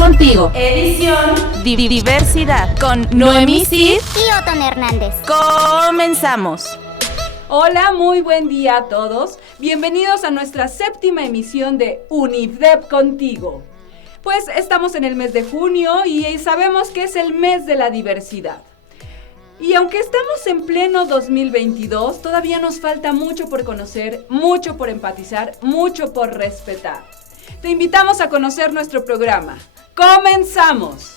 contigo. Edición Diversidad con Noemí Cid y Otón Hernández. Comenzamos. Hola, muy buen día a todos. Bienvenidos a nuestra 7ª emisión de UNIVDEP Contigo. Pues estamos en el mes de junio y sabemos que es el mes de la diversidad. Y aunque estamos en pleno 2022, todavía nos falta mucho por conocer, mucho por empatizar, mucho por respetar. Te invitamos a conocer nuestro programa. ¡Comenzamos!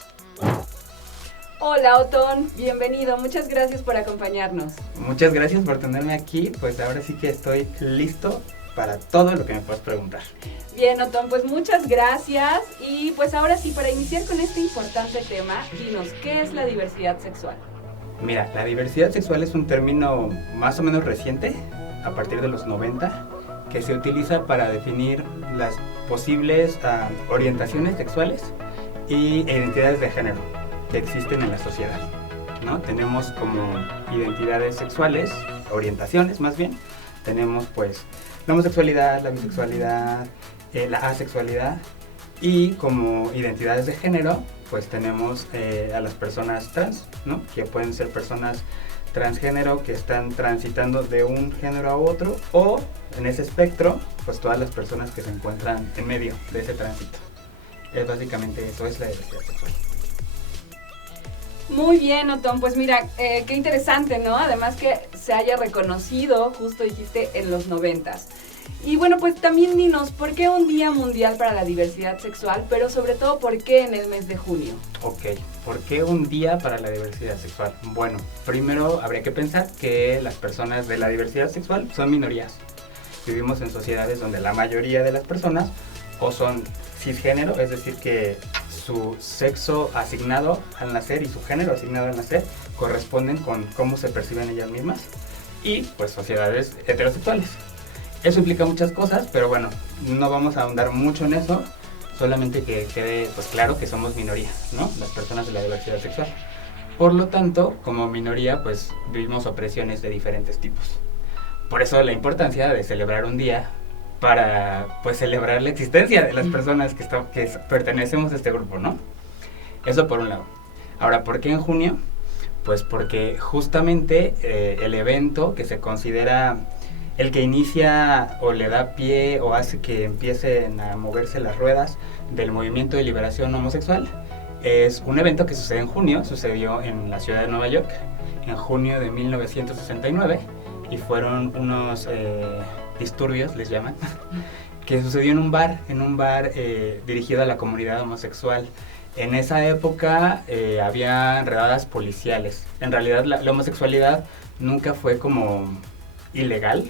Hola Otón, bienvenido, muchas gracias por acompañarnos. Muchas gracias por tenerme aquí, pues ahora sí que estoy listo para todo lo que me puedas preguntar. Bien Otón, pues muchas gracias y pues ahora sí, para iniciar con este importante tema, dinos, ¿qué es la diversidad sexual? Mira, la diversidad sexual es un término más o menos reciente, a partir de los 90, que se utiliza para definir las posibles orientaciones sexuales y identidades de género que existen en la sociedad, ¿no? Tenemos como identidades sexuales, orientaciones más bien, tenemos pues la homosexualidad, la bisexualidad, la asexualidad, y como identidades de género pues tenemos a las personas trans, ¿no? Que pueden ser personas transgénero que están transitando de un género a otro, o en ese espectro pues todas las personas que se encuentran en medio de ese tránsito. Básicamente eso es la diversidad sexual. Muy bien, Otón, pues mira, qué interesante, ¿no? Además que se haya reconocido, justo dijiste, en los 90s. Y bueno, pues también dinos, ¿por qué un Día Mundial para la Diversidad Sexual? Pero sobre todo, ¿por qué en el mes de junio? Ok, ¿por qué un día para la diversidad sexual? Bueno, primero habría que pensar que las personas de la diversidad sexual son minorías. Vivimos en sociedades donde la mayoría de las personas o son cisgénero, es decir que su sexo asignado al nacer y su género asignado al nacer corresponden con cómo se perciben ellas mismas, y pues sociedades heterosexuales. Eso implica muchas cosas, pero bueno, no vamos a ahondar mucho en eso, solamente que quede pues claro que somos minorías, ¿no? Las personas de la diversidad sexual. Por lo tanto, como minoría, pues vivimos opresiones de diferentes tipos. Por eso la importancia de celebrar un día para pues celebrar la existencia de las personas que pertenecemos a este grupo, ¿no? Eso por un lado. Ahora, ¿por qué en junio? Pues porque justamente el evento que se considera el que inicia o le da pie o hace que empiecen a moverse las ruedas del movimiento de liberación homosexual es un evento que sucede en junio, sucedió en la ciudad de Nueva York en junio de 1969, y fueron unos disturbios, les llaman, que sucedió en un bar dirigido a la comunidad homosexual. En esa época había redadas policiales. En realidad la homosexualidad nunca fue como ilegal,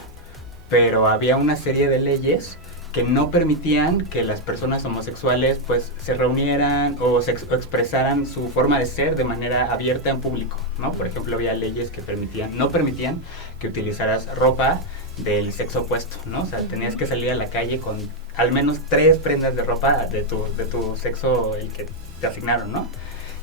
pero había una serie de leyes que no permitían que las personas homosexuales pues se reunieran o expresaran su forma de ser de manera abierta en público, ¿no? Por ejemplo, había leyes que no permitían que utilizaras ropa del sexo opuesto, ¿no? O sea, tenías que salir a la calle con al menos 3 prendas de ropa de tu sexo, el que te asignaron, ¿no?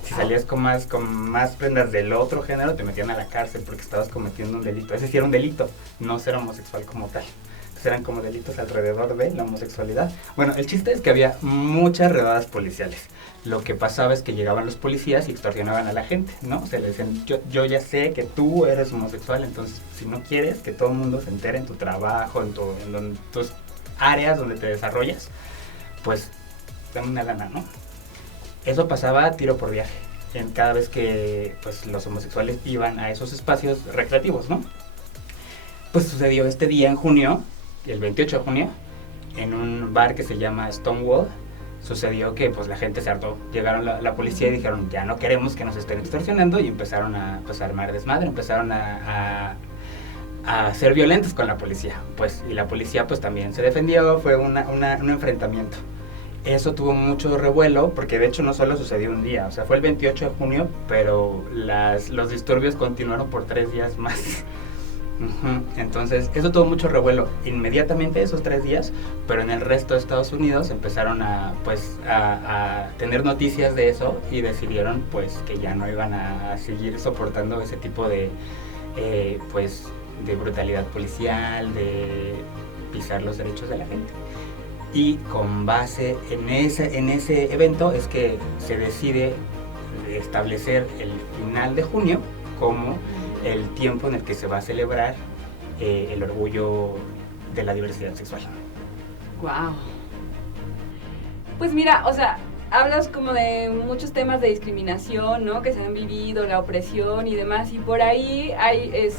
Si salías con más prendas del otro género, te metían a la cárcel porque estabas cometiendo un delito. Ese sí era un delito, no ser homosexual como tal. Entonces eran como delitos alrededor de la homosexualidad. Bueno, el chiste es que había muchas redadas policiales. Lo que pasaba es que llegaban los policías y extorsionaban a la gente, ¿no? O sea, le decían, yo ya sé que tú eres homosexual, entonces si no quieres que todo el mundo se entere en tu trabajo, en tus áreas donde te desarrollas, pues dame una lana, ¿no? Eso pasaba tiro por viaje, cada vez que pues, los homosexuales iban a esos espacios recreativos, ¿no? Pues sucedió este día en junio, el 28 de junio, en un bar que se llama Stonewall. Sucedió que pues la gente se hartó. Llegaron la policía y dijeron, ya no queremos que nos estén extorsionando, y empezaron a armar desmadre, empezaron a ser violentos con la policía. Pues, y la policía pues también se defendió, fue un enfrentamiento. Eso tuvo mucho revuelo, porque de hecho no solo sucedió un día, o sea, fue el 28 de junio, pero los disturbios continuaron por 3 días más. Entonces, eso tuvo mucho revuelo inmediatamente esos 3 días, pero en el resto de Estados Unidos empezaron a tener noticias de eso, y decidieron pues que ya no iban a seguir soportando ese tipo de brutalidad policial, de pisar los derechos de la gente. y con base en ese evento es que se decide establecer el final de junio como el tiempo en el que se va a celebrar el orgullo de la diversidad sexual. Wow. Pues mira, o sea, hablas como de muchos temas de discriminación, ¿no? Que se han vivido, la opresión y demás, y por ahí hay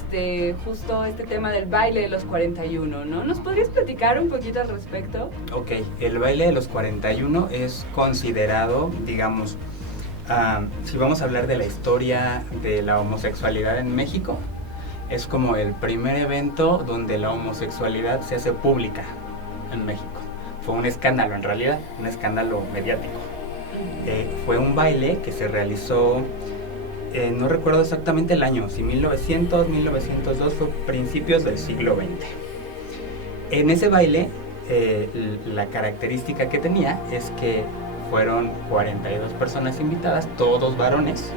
justo este tema del baile de los 41, ¿no? ¿Nos podrías platicar un poquito al respecto? Ok, el baile de los 41 es considerado, digamos, si vamos a hablar de la historia de la homosexualidad en México, es como el primer evento donde la homosexualidad se hace pública en México. Fue un escándalo en realidad, un escándalo mediático. Fue un baile que se realizó, no recuerdo exactamente el año, si 1900, 1902, fue principios del siglo XX. En ese baile, la característica que tenía es que fueron 42 personas invitadas, todos varones,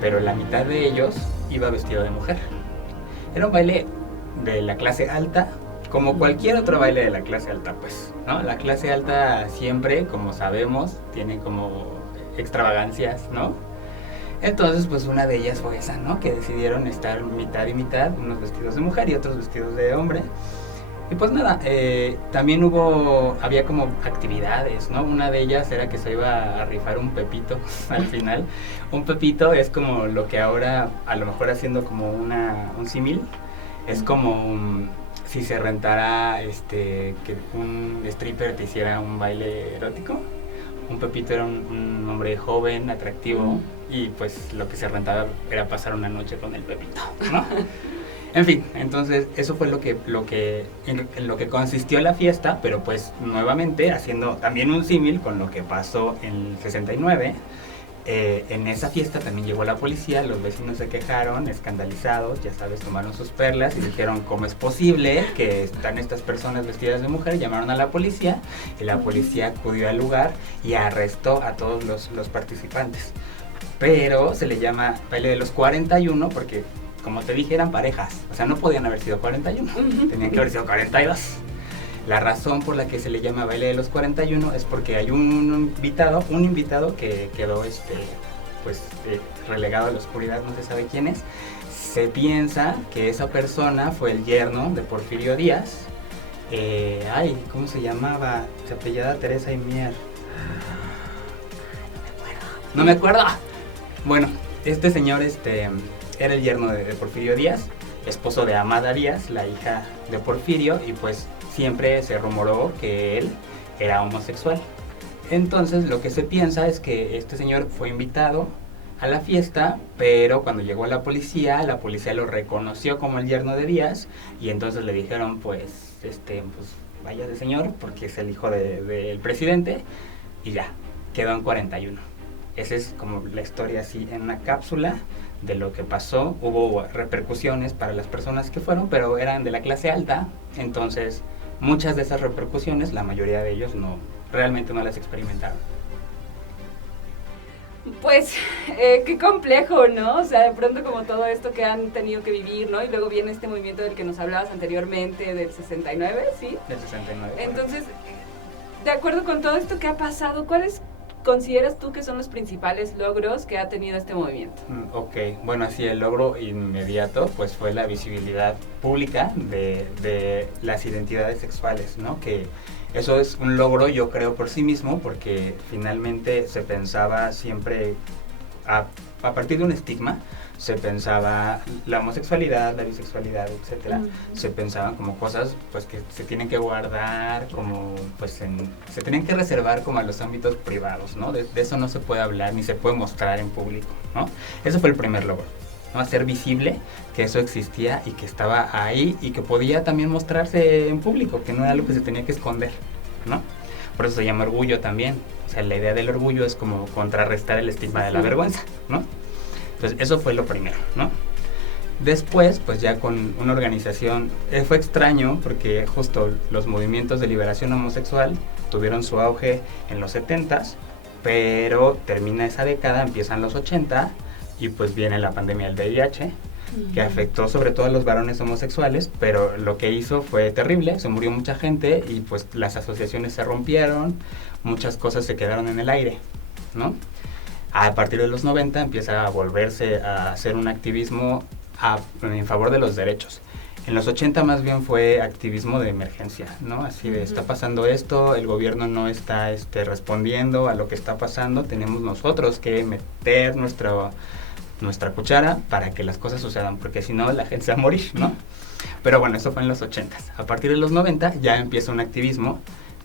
pero la mitad de ellos iba vestido de mujer. Era un baile de la clase alta, como cualquier otro baile de la clase alta, pues, ¿no? La clase alta siempre, como sabemos, tiene como extravagancias, ¿no? Entonces, pues una de ellas fue esa, ¿no? Que decidieron estar mitad y mitad, unos vestidos de mujer y otros vestidos de hombre. Y pues nada, también había como actividades, ¿no? Una de ellas era que se iba a rifar un pepito al final. Un pepito es como lo que ahora, a lo mejor haciendo como un símil, es como si se rentara que un stripper te hiciera un baile erótico. Un pepito era un hombre joven, atractivo, y pues lo que se rentaba era pasar una noche con el pepito, ¿no? En fin, entonces eso fue en lo que consistió la fiesta, pero pues nuevamente haciendo también un símil con lo que pasó en el 69. En esa fiesta también llegó la policía, los vecinos se quejaron, escandalizados, ya sabes, tomaron sus perlas y dijeron cómo es posible que están estas personas vestidas de mujer. Llamaron a la policía y la policía acudió al lugar y arrestó a todos los participantes. Pero se le llama baile de los 41 porque, como te dije, eran parejas, o sea, no podían haber sido 41, tenían que haber sido 42. La razón por la que se le llama baile de los 41 es porque hay un invitado que quedó relegado a la oscuridad, no se sabe quién es. Se piensa que esa persona fue el yerno de Porfirio Díaz. ¿Cómo se llamaba? Se apellidaba Teresa y Mier. No me acuerdo. Bueno, este señor era el yerno de Porfirio Díaz, esposo de Amada Díaz, la hija de Porfirio, y pues siempre se rumoró que él era homosexual. Entonces lo que se piensa es que este señor fue invitado a la fiesta, pero cuando llegó la policía lo reconoció como el yerno de Díaz, y entonces le dijeron pues vaya de señor, porque es el hijo del presidente, y ya, quedó en 41. Esa es como la historia así en una cápsula de lo que pasó. Hubo repercusiones para las personas que fueron, pero eran de la clase alta, entonces muchas de esas repercusiones, la mayoría de ellos realmente no las experimentaron. Pues, qué complejo, ¿no? O sea, de pronto como todo esto que han tenido que vivir, ¿no? Y luego viene este movimiento del que nos hablabas anteriormente, del 69, ¿sí? Del 69. Entonces, de acuerdo con todo esto que ha pasado, ¿cuáles consideras tú que son los principales logros que ha tenido este movimiento? Ok, bueno, así el logro inmediato pues fue la visibilidad pública de las identidades sexuales, ¿no? Que eso es un logro, yo creo, por sí mismo, porque finalmente se pensaba siempre, a partir de un estigma, se pensaba la homosexualidad, la bisexualidad, etcétera, se pensaban como cosas pues que se tienen que guardar, como pues se tienen que reservar como a los ámbitos privados, ¿no? De eso no se puede hablar ni se puede mostrar en público, ¿no? Eso fue el primer logro, ¿no? Hacer visible que eso existía y que estaba ahí y que podía también mostrarse en público, que no era algo que se tenía que esconder, ¿no? Por eso se llama orgullo también. O sea, la idea del orgullo es como contrarrestar el estigma de la vergüenza, ¿no? Entonces, eso fue lo primero, ¿no? Después, pues ya con una organización, fue extraño porque justo los movimientos de liberación homosexual tuvieron su auge en los 70s, pero termina esa década, empiezan los 80 y pues viene la pandemia del VIH. que afectó sobre todo a los varones homosexuales, pero lo que hizo fue terrible, se murió mucha gente y pues las asociaciones se rompieron, muchas cosas se quedaron en el aire, ¿no? A partir de los 90 empieza a volverse a hacer un activismo en favor de los derechos. En los 80 más bien fue activismo de emergencia, ¿no? Así de, está pasando esto, el gobierno no está respondiendo a lo que está pasando, tenemos nosotros que meter nuestra cuchara para que las cosas sucedan, porque si no la gente se va a morir, ¿no? Pero bueno, eso fue en los 80. A partir de los 90 ya empieza un activismo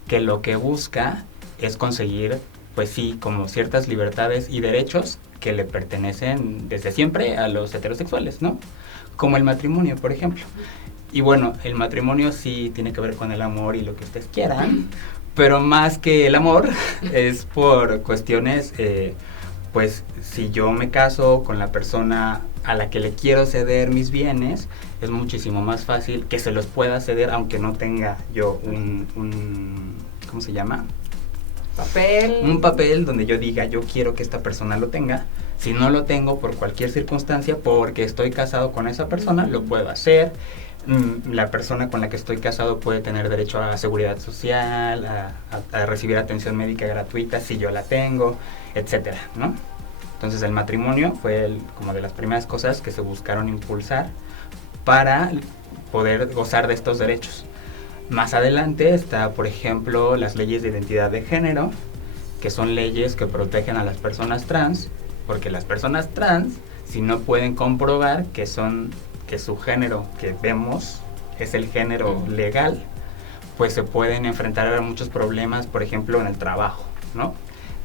que lo que busca es conseguir, pues sí, como ciertas libertades y derechos que le pertenecen desde siempre a los heterosexuales, ¿no? Como el matrimonio, por ejemplo. Y bueno, el matrimonio sí tiene que ver con el amor y lo que ustedes quieran, pero más que el amor es por cuestiones, pues si yo me caso con la persona a la que le quiero ceder mis bienes, es muchísimo más fácil que se los pueda ceder aunque no tenga yo un ¿cómo se llama? Un papel donde yo diga, yo quiero que esta persona lo tenga. Si no lo tengo por cualquier circunstancia, porque estoy casado con esa persona, lo puedo hacer. La persona con la que estoy casado puede tener derecho a seguridad social, a recibir atención médica gratuita si yo la tengo, etcétera, ¿no? Entonces el matrimonio fue como de las primeras cosas que se buscaron impulsar para poder gozar de estos derechos. Más adelante está, por ejemplo, las leyes de identidad de género, que son leyes que protegen a las personas trans, porque las personas trans, si no pueden comprobar que su género que vemos es el género legal, pues se pueden enfrentar a muchos problemas, por ejemplo, en el trabajo, ¿no?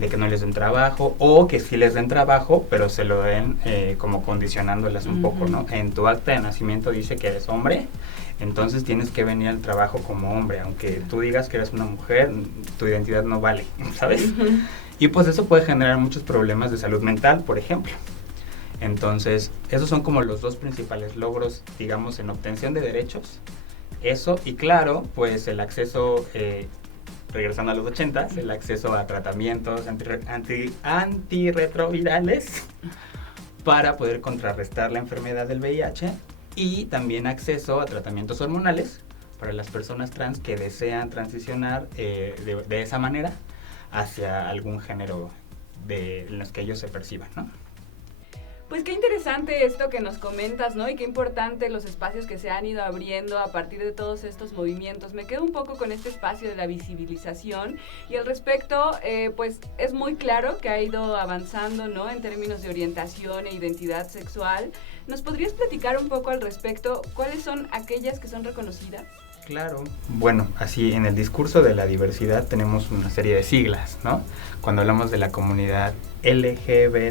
De que no les den trabajo, o que sí les den trabajo, pero se lo den como condicionándolas un poco, ¿no? En tu acta de nacimiento dice que eres hombre, entonces tienes que venir al trabajo como hombre, aunque tú digas que eres una mujer, tu identidad no vale, ¿sabes? Y pues eso puede generar muchos problemas de salud mental, por ejemplo. Entonces, esos son como los dos principales logros, digamos, en obtención de derechos. Eso, y claro, pues el acceso, regresando a los 80s, el acceso a tratamientos antirretrovirales para poder contrarrestar la enfermedad del VIH, y también acceso a tratamientos hormonales para las personas trans que desean transicionar de esa manera hacia algún género en los que ellos se perciban, ¿no? Pues qué interesante esto que nos comentas, ¿no? Y qué importante los espacios que se han ido abriendo a partir de todos estos movimientos. Me quedo un poco con este espacio de la visibilización y al respecto, pues es muy claro que ha ido avanzando, ¿no? En términos de orientación e identidad sexual. ¿Nos podrías platicar un poco al respecto? ¿Cuáles son aquellas que son reconocidas? Claro. Bueno, así en el discurso de la diversidad tenemos una serie de siglas, ¿no? Cuando hablamos de la comunidad LGBTIQA+,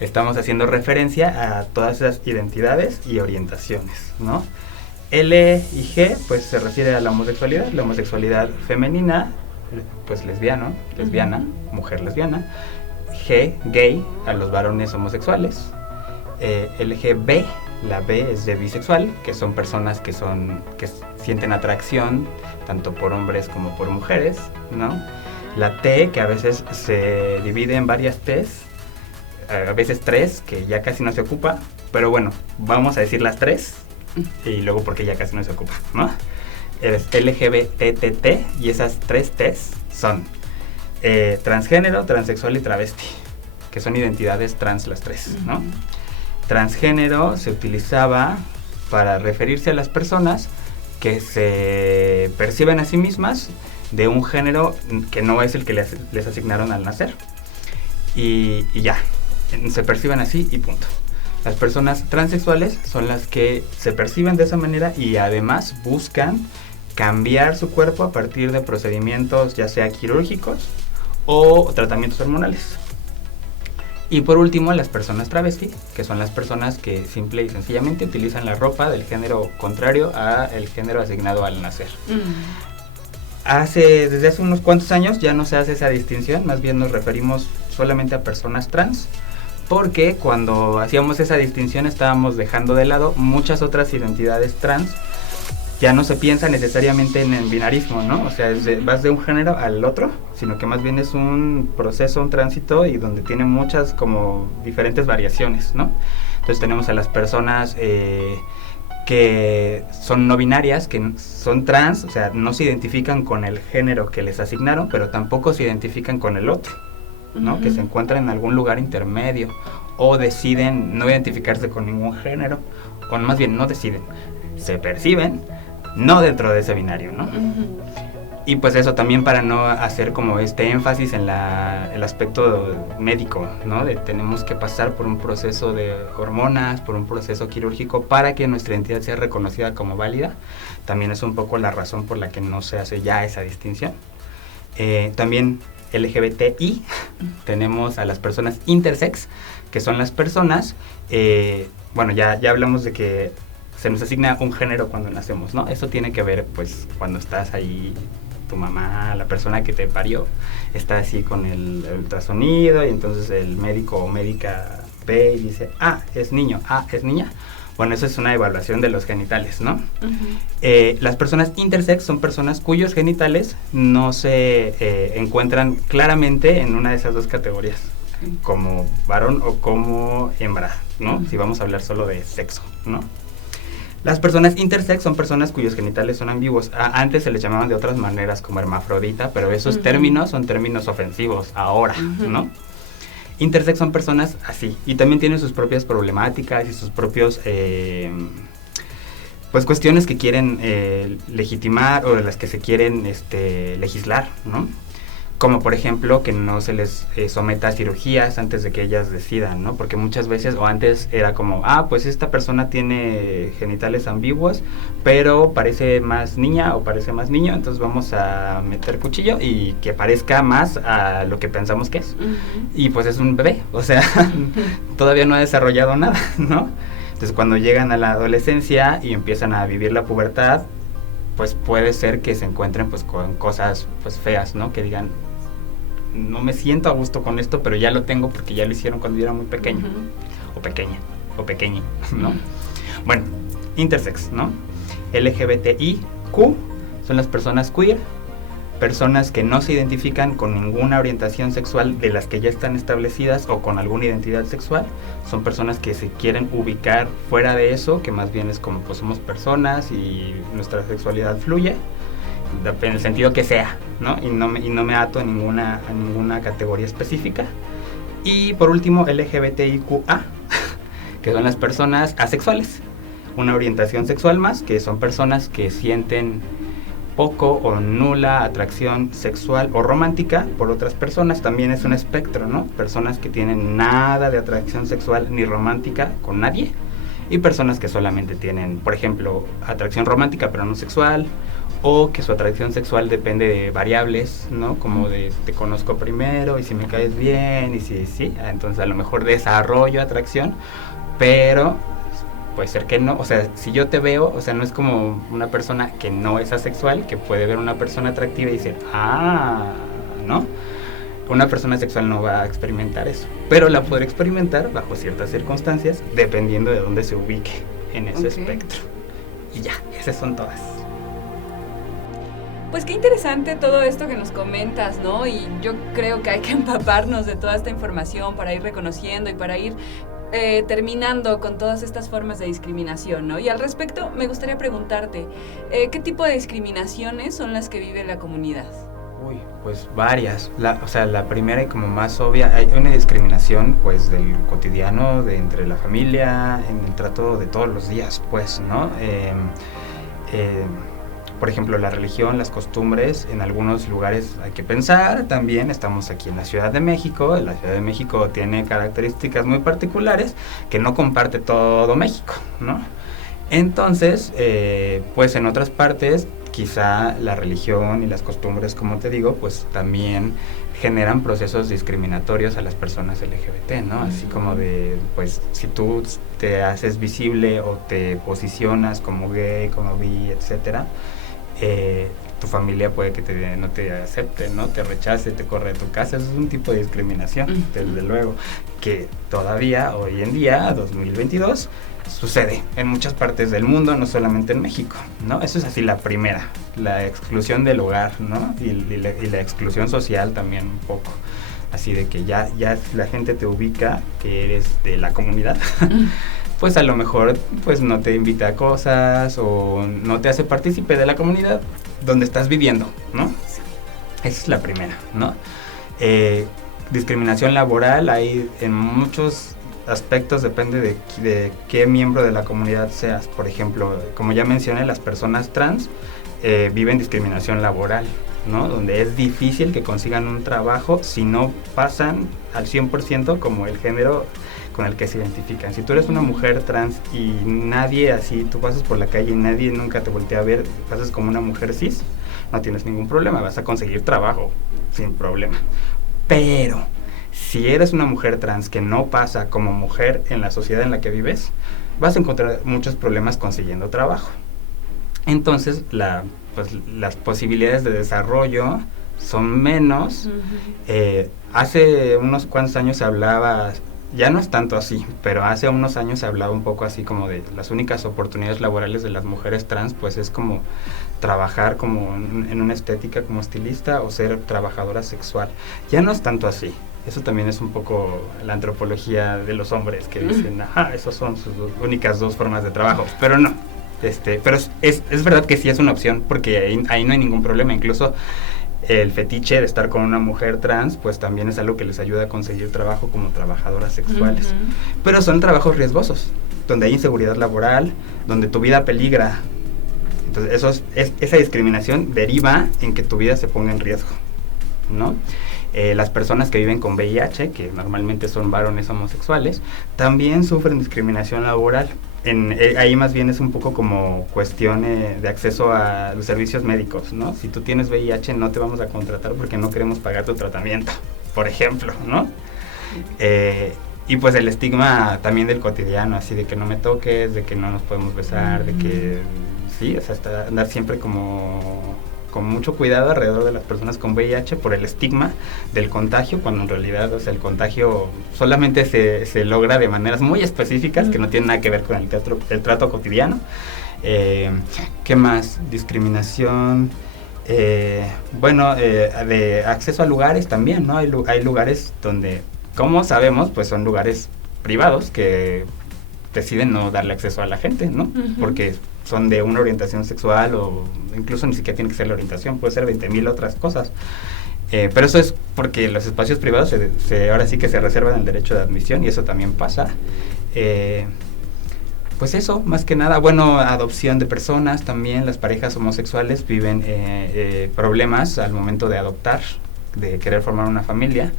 estamos haciendo referencia a todas esas identidades y orientaciones, ¿no? L y G, pues se refiere a la homosexualidad femenina, pues lesbiana, mujer lesbiana. G, gay, a los varones homosexuales. LGB, la B es de bisexual, que son personas que sienten atracción tanto por hombres como por mujeres, ¿no? La T, que a veces se divide en varias T's, a veces 3, que ya casi no se ocupa, pero bueno, vamos a decir las 3 y luego porque ya casi no se ocupa, ¿no? Es LGBTT, y esas 3 T's son transgénero, transexual y travesti, que son identidades trans las 3, ¿no? Transgénero se utilizaba para referirse a las personas que se perciben a sí mismas de un género que no es el que les asignaron al nacer. Y ya, se perciben así y punto. Las personas transexuales son las que se perciben de esa manera y además buscan cambiar su cuerpo a partir de procedimientos ya sea quirúrgicos o tratamientos hormonales. Y por último, las personas travesti, que son las personas que simple y sencillamente utilizan la ropa del género contrario al género asignado al nacer. Desde hace unos cuantos años ya no se hace esa distinción, más bien nos referimos solamente a personas trans, porque cuando hacíamos esa distinción estábamos dejando de lado muchas otras identidades trans ya no se piensa necesariamente en el binarismo, ¿no? O sea, vas de un género al otro, sino que más bien es un proceso, un tránsito, y donde tiene muchas como diferentes variaciones, ¿no? Entonces tenemos a las personas que son no binarias, que son trans, o sea, no se identifican con el género que les asignaron, pero tampoco se identifican con el otro, ¿no? Que se encuentran en algún lugar intermedio, o deciden no identificarse con ningún género, o más bien no deciden, se perciben no dentro de ese binario, ¿no? Y pues eso también para no hacer como este énfasis en el aspecto médico, ¿no? De tenemos que pasar por un proceso de hormonas, por un proceso quirúrgico para que nuestra identidad sea reconocida como válida. También es un poco la razón por la que no se hace ya esa distinción. También LGBTI, tenemos a las personas intersex, que son las personas, bueno, ya hablamos de que se nos asigna un género cuando nacemos, ¿no? Eso tiene que ver, pues, cuando estás ahí, tu mamá, la persona que te parió, está así con el ultrasonido, y entonces el médico o médica ve y dice, es niño, es niña. Bueno, eso es una evaluación de los genitales, ¿no? Las personas intersex son personas cuyos genitales no se encuentran claramente en una de esas dos categorías, como varón o como hembra, ¿no? Si vamos a hablar solo de sexo, ¿no? Las personas intersex son personas cuyos genitales son ambiguos. Antes se les llamaban de otras maneras, como hermafrodita, pero esos términos son términos ofensivos ahora, ¿no? Intersex son personas así, y también tienen sus propias problemáticas y sus propios, pues cuestiones que quieren legitimar, o de las que se quieren legislar, ¿no? Como por ejemplo que no se les someta a cirugías antes de que ellas decidan, ¿no? Porque muchas veces, o antes era como, pues esta persona tiene genitales ambiguos, pero parece más niña o parece más niño, entonces vamos a meter cuchillo y que parezca más a lo que pensamos que es. Y pues es un bebé, o sea, todavía no ha desarrollado nada, ¿no? Entonces cuando llegan a la adolescencia y empiezan a vivir la pubertad, pues puede ser que se encuentren pues con cosas pues feas, ¿no? Que digan, no me siento a gusto con esto, pero ya lo tengo porque ya lo hicieron cuando yo era muy pequeño, o pequeña, o pequeñi, ¿no? Bueno, intersex, ¿no? LGBTIQ son las personas queer, personas que no se identifican con ninguna orientación sexual de las que ya están establecidas o con alguna identidad sexual. Son personas que se quieren ubicar fuera de eso, que más bien es como pues somos personas y nuestra sexualidad fluye en el sentido que sea, ¿no? Y no me ato a ninguna categoría específica. Y por último, LGBTIQA, que son las personas asexuales, una orientación sexual más, que son personas que sienten poco o nula atracción sexual o romántica por otras personas. También es un espectro, ¿no? Personas que tienen nada de atracción sexual ni romántica con nadie, y personas que solamente tienen, por ejemplo, atracción romántica pero no sexual, o que su atracción sexual depende de variables, ¿no? Como de te conozco primero y si me caes bien y si sí, entonces a lo mejor desarrollo atracción, pero puede ser que no. O sea, si yo te veo, o sea, no es como una persona que no es asexual, que puede ver una persona atractiva y decir, ¿no? Una persona sexual no va a experimentar eso, pero la podrá experimentar bajo ciertas circunstancias, dependiendo de dónde se ubique en ese espectro. Y ya, esas son todas. Pues qué interesante todo esto que nos comentas, ¿no? Y yo creo que hay que empaparnos de toda esta información para ir reconociendo y para ir terminando con todas estas formas de discriminación, ¿no? Y al respecto, me gustaría preguntarte, ¿qué tipo de discriminaciones son las que vive la comunidad? Uy, pues varias. O sea, la primera y como más obvia, hay una discriminación pues del cotidiano, de entre la familia, en el trato de todos los días, pues, ¿no? Por ejemplo, la religión, las costumbres, en algunos lugares hay que pensar. También estamos aquí en la Ciudad de México. La Ciudad de México tiene características muy particulares que no comparte todo México, ¿no? Entonces, pues en otras partes, quizá la religión y las costumbres, como te digo, pues también generan procesos discriminatorios a las personas LGBT, ¿no? Así como de, pues, si tú te haces visible o te posicionas como gay, como bi, etcétera, tu familia puede que no te acepte, ¿no? Te rechace, te corre de tu casa. Eso es un tipo de discriminación, desde luego, que todavía, hoy en día, 2022, sucede en muchas partes del mundo, no solamente en México, ¿no? Eso es así la primera, la exclusión del hogar, ¿no? Y la exclusión social también un poco. Así de que ya la gente te ubica que eres de la comunidad, pues a lo mejor pues no te invita a cosas o no te hace partícipe de la comunidad donde estás viviendo, ¿no? Esa es la primera, ¿no? Discriminación laboral hay en muchos aspectos, depende de qué miembro de la comunidad seas. Por ejemplo, como ya mencioné, las personas trans viven discriminación laboral, ¿no? Donde es difícil que consigan un trabajo si no pasan al 100% como el género con el que se identifican. Si tú eres una mujer trans y nadie así, tú pasas por la calle y nadie nunca te voltea a ver, pasas como una mujer cis, no tienes ningún problema, vas a conseguir trabajo sin problema. Pero si eres una mujer trans que no pasa como mujer en la sociedad en la que vives, vas a encontrar muchos problemas consiguiendo trabajo. Entonces, las posibilidades de desarrollo son menos. Hace unos cuantos años se hablaba, ya no es tanto así, pero hace unos años se hablaba un poco así como de las únicas oportunidades laborales de las mujeres trans, pues es como trabajar como en una estética como estilista o ser trabajadora sexual. Ya no es tanto así. Eso también es un poco la antropología de los hombres que dicen, esas son sus únicas dos formas de trabajo, pero no. Pero es verdad que sí es una opción, porque ahí no hay ningún problema. Incluso el fetiche de estar con una mujer trans, pues también es algo que les ayuda a conseguir trabajo como trabajadoras sexuales. Pero son trabajos riesgosos, donde hay inseguridad laboral, donde tu vida peligra. Entonces esa discriminación deriva en que tu vida se ponga en riesgo, ¿no? Las personas que viven con VIH, que normalmente son varones homosexuales, también sufren discriminación laboral. Ahí más bien es un poco como cuestión de acceso a los servicios médicos, ¿no? Si tú tienes VIH no te vamos a contratar porque no queremos pagar tu tratamiento, por ejemplo, ¿no? Y pues el estigma también del cotidiano, así de que no me toques, de que no nos podemos besar, de que sí, o sea, andar siempre como con mucho cuidado alrededor de las personas con VIH por el estigma del contagio, cuando en realidad, o sea, el contagio solamente se logra de maneras muy específicas que no tienen nada que ver con el trato cotidiano. ¿Qué más? Discriminación, de acceso a lugares también, ¿no? Hay lugares donde, como sabemos, pues son lugares privados que deciden no darle acceso a la gente, ¿no? Porque son de una orientación sexual o incluso ni siquiera tiene que ser la orientación, puede ser 20,000 otras cosas. Pero eso es porque los espacios privados ahora sí que se reservan el derecho de admisión y eso también pasa. Pues eso, más que nada, adopción de personas también, las parejas homosexuales viven problemas al momento de adoptar, de querer formar una familia.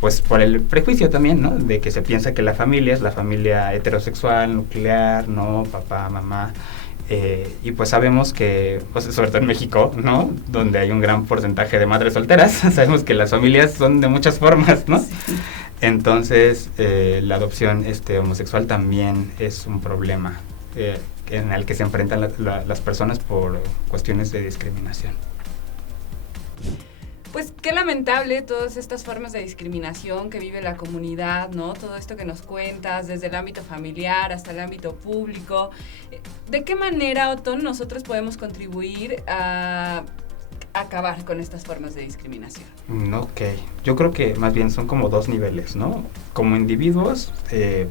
Pues por el prejuicio también, ¿no? De que se piensa que la familia es la familia heterosexual, nuclear, ¿no? Papá, mamá. Y pues sabemos que, pues, sobre todo en México, ¿no? Donde hay un gran porcentaje de madres solteras, sabemos que las familias son de muchas formas, ¿no? Sí. Entonces, la adopción homosexual también es un problema en el que se enfrentan las personas por cuestiones de discriminación. Pues qué lamentable todas estas formas de discriminación que vive la comunidad, ¿no? Todo esto que nos cuentas, desde el ámbito familiar hasta el ámbito público. ¿De qué manera, Otón, nosotros podemos contribuir a acabar con estas formas de discriminación? Ok, yo creo que más bien son como dos niveles, ¿no? Como individuos,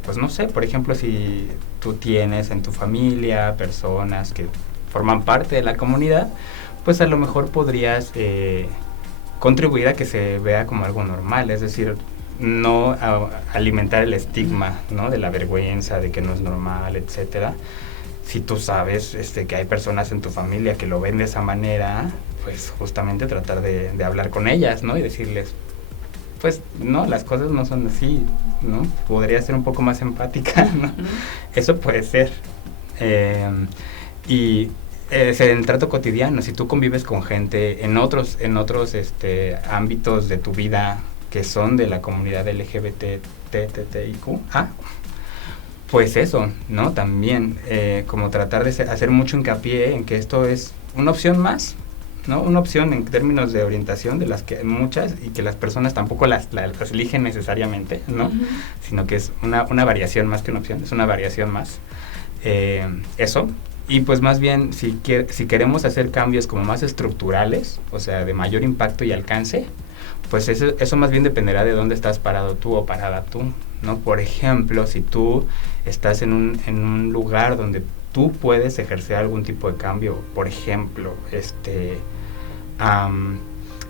pues no sé, por ejemplo, si tú tienes en tu familia personas que forman parte de la comunidad, pues a lo mejor podrías contribuir a que se vea como algo normal, es decir, no alimentar el estigma, ¿no? De la vergüenza, de que no es normal, etcétera. Si tú sabes que hay personas en tu familia que lo ven de esa manera, pues justamente tratar de hablar con ellas, ¿no? Y decirles, pues no, las cosas no son así, ¿no? Podría ser un poco más empática, ¿no? Eso puede ser. Es el trato cotidiano. Si tú convives con gente en otros ámbitos de tu vida que son de la comunidad LGBTTIQ, pues eso, ¿no? También como tratar de hacer mucho hincapié en que esto es una opción más, ¿no? Una opción en términos de orientación de las que hay muchas y que las personas tampoco las eligen necesariamente, ¿no? Ujú. Sino que es una variación más que una opción, es una variación más. Eso. Y pues más bien, si queremos hacer cambios como más estructurales, o sea, de mayor impacto y alcance, pues eso más bien dependerá de dónde estás parado tú o parada tú, ¿no? Por ejemplo, si tú estás en un lugar donde tú puedes ejercer algún tipo de cambio, por ejemplo,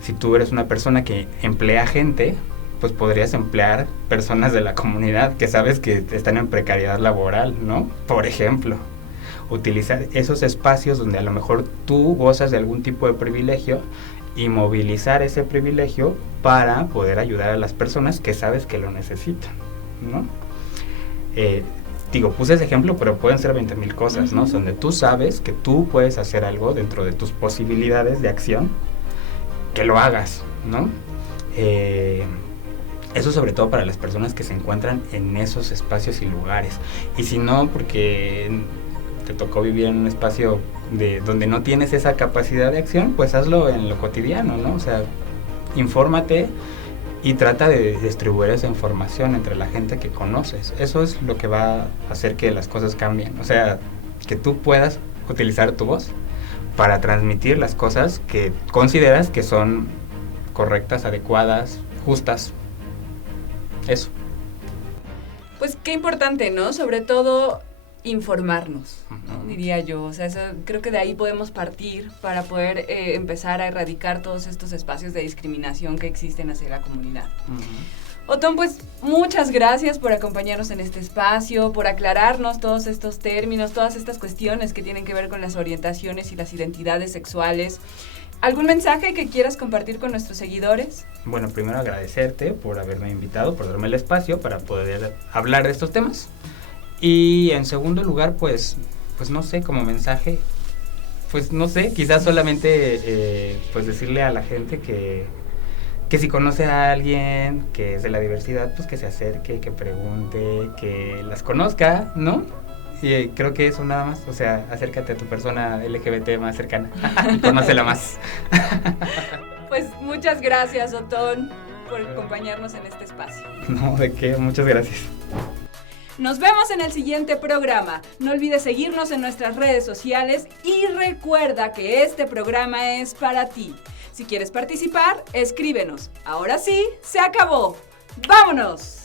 si tú eres una persona que emplea gente, pues podrías emplear personas de la comunidad que sabes que están en precariedad laboral, ¿no? Por ejemplo, utilizar esos espacios donde a lo mejor tú gozas de algún tipo de privilegio y movilizar ese privilegio para poder ayudar a las personas que sabes que lo necesitan, ¿no? Puse ese ejemplo, pero pueden ser 20,000 cosas, ¿no? Donde tú sabes que tú puedes hacer algo dentro de tus posibilidades de acción, que lo hagas, ¿no? Eso sobre todo para las personas que se encuentran en esos espacios y lugares. Y si no, porque te tocó vivir en un espacio donde no tienes esa capacidad de acción, pues hazlo en lo cotidiano, ¿no? O sea, infórmate y trata de distribuir esa información entre la gente que conoces. Eso es lo que va a hacer que las cosas cambien. O sea, que tú puedas utilizar tu voz para transmitir las cosas que consideras que son correctas, adecuadas, justas. Eso. Pues qué importante, ¿no? Sobre todo informarnos, ¿no? Uh-huh. Diría yo. O sea, eso, creo que de ahí podemos partir para poder empezar a erradicar todos estos espacios de discriminación que existen hacia la comunidad. Uh-huh. Otón, pues muchas gracias por acompañarnos en este espacio, por aclararnos todos estos términos, todas estas cuestiones que tienen que ver con las orientaciones y las identidades sexuales. ¿Algún mensaje que quieras compartir con nuestros seguidores? Bueno, primero agradecerte por haberme invitado, por darme el espacio para poder hablar de estos temas. Y en segundo lugar, pues no sé, como mensaje, pues no sé, quizás solamente pues decirle a la gente que si conoce a alguien que es de la diversidad, pues que se acerque, que pregunte, que las conozca, ¿no? Y creo que eso nada más, o sea, acércate a tu persona LGBT más cercana y conócela más. Pues muchas gracias, Otón, por acompañarnos en este espacio. No, ¿de qué? Muchas gracias. Nos vemos en el siguiente programa. No olvides seguirnos en nuestras redes sociales y recuerda que este programa es para ti. Si quieres participar, escríbenos. Ahora sí, se acabó. ¡Vámonos!